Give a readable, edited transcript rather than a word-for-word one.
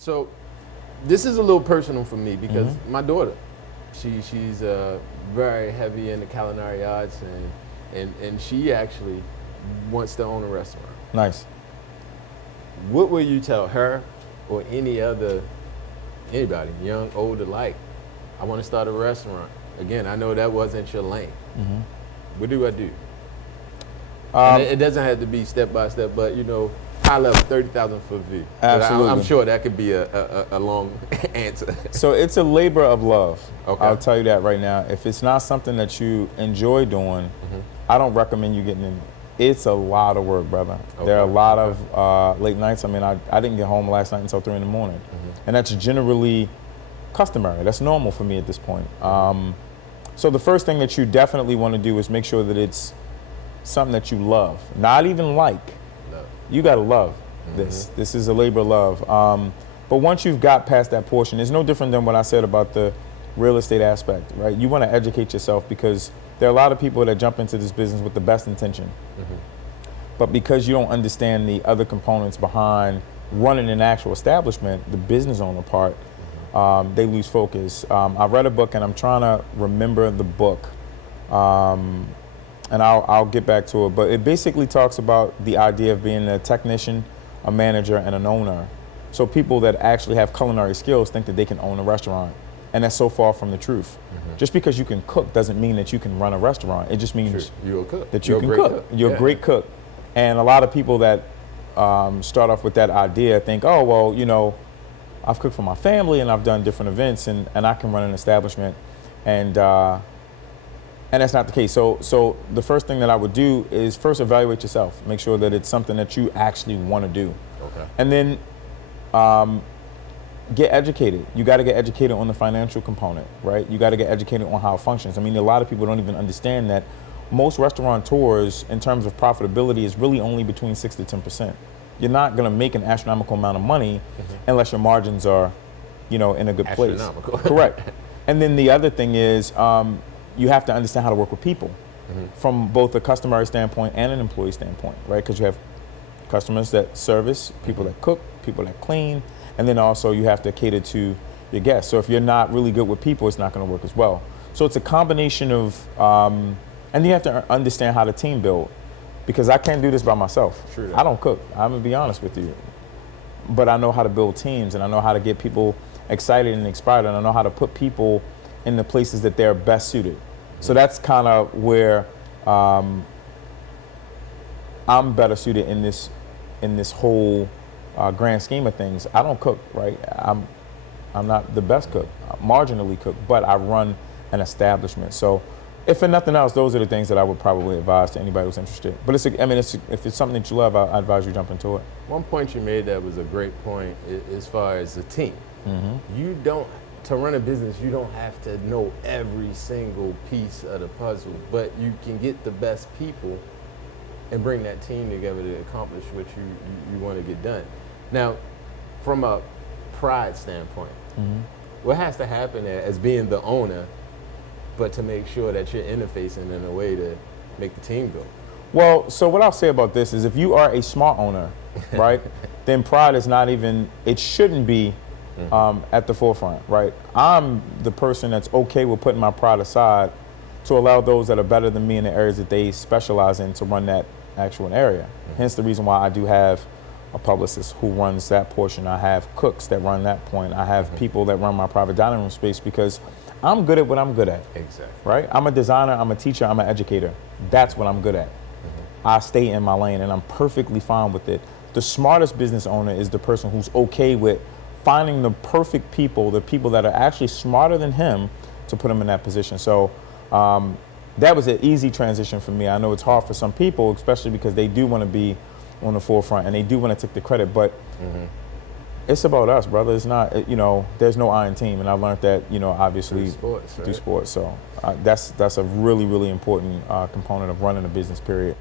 So this is a little personal for me because my daughter, she's very heavy in the culinary arts, and she actually wants to own a restaurant. Nice. What will you tell her or anybody, young, old alike? I want to start a restaurant. Again, I know that wasn't your lane. What do I do? And it doesn't have to be step by step, but high level, 30,000 foot view. Absolutely. I'm sure that could be a long answer. So it's a labor of love. Okay. I'll tell you that right now. If it's not something that you enjoy doing, I don't recommend you getting in. It's a lot of work, brother. Okay. There are a lot of late nights. I mean, I didn't get home last night until 3 in the morning. And that's generally customary. That's normal for me at this point. So the first thing that you definitely want to do is make sure that it's something that you love, not even like. No. You got to love this. This is a labor of love. But once you've got past that portion, it's no different than what I said about the real estate aspect, right? You want to educate yourself because there are a lot of people that jump into this business with the best intention. But because you don't understand the other components behind running an actual establishment, the business owner part, they lose focus. I read a book, and I'm trying to remember the book, and I'll get back to it. But it basically talks about the idea of being a technician, a manager, and an owner. So people that actually have culinary skills think that they can own a restaurant, and that's so far from the truth. Just because you can cook doesn't mean that you can run a restaurant. It just means you're a cook. that you can cook. You're a great cook. And a lot of people that start off with that idea think, oh, well, I've cooked for my family and I've done different events and I can run an establishment. And that's not the case. So the first thing that I would do is first evaluate yourself. Make sure that it's something that you actually want to do. Okay. And then get educated. You got to get educated on the financial component, right? You got to get educated on how it functions. I mean, a lot of people don't even understand that most restaurateurs, in terms of profitability, is really only between 6 to 10%. You're not going to make an astronomical amount of money unless your margins are, in a good place. Correct. And then the other thing is you have to understand how to work with people from both a customer standpoint and an employee standpoint, right? Because you have customers that service, people that cook, people that clean, and then also you have to cater to your guests. So if you're not really good with people, it's not going to work as well. So it's a combination of, and you have to understand how to team build, because I can't do this by myself. True. I don't cook. I'm going to be honest with you. But I know how to build teams, and I know how to get people excited and inspired, and I know how to put people in the places that they're best suited. So that's kind of where I'm better suited in this whole grand scheme of things. I don't cook, right? I'm not the best cook, marginally cook, but I run an establishment. So if for nothing else, those are the things that I would probably advise to anybody who's interested. But if it's something that you love, I advise you jump into it. One point you made that was a great point as far as the team. To run a business, you don't have to know every single piece of the puzzle, but you can get the best people and bring that team together to accomplish what you want to get done. Now, from a pride standpoint, what has to happen as being the owner, but to make sure that you're interfacing in a way to make the team go? Well, so what I'll say about this is if you are a smart owner, right, then pride is not even, it shouldn't be at the forefront, right? I'm the person that's okay with putting my pride aside to allow those that are better than me in the areas that they specialize in to run that actual area. Hence the reason why I do have a publicist who runs that portion. I have cooks that run that point. I have people that run my private dining room space because I'm good at what I'm good at. Exactly. Right? I'm a designer, I'm a teacher, I'm an educator. That's what I'm good at. I stay in my lane and I'm perfectly fine with it. The smartest business owner is the person who's okay with finding the perfect people, the people that are actually smarter than him to put him in that position. So that was an easy transition for me. I know it's hard for some people, especially because they do want to be on the forefront and they do want to take the credit, but it's about us, brother. It's not, there's no I in team, and I learned that, obviously through sports. So that's a really, really important component of running a business, period.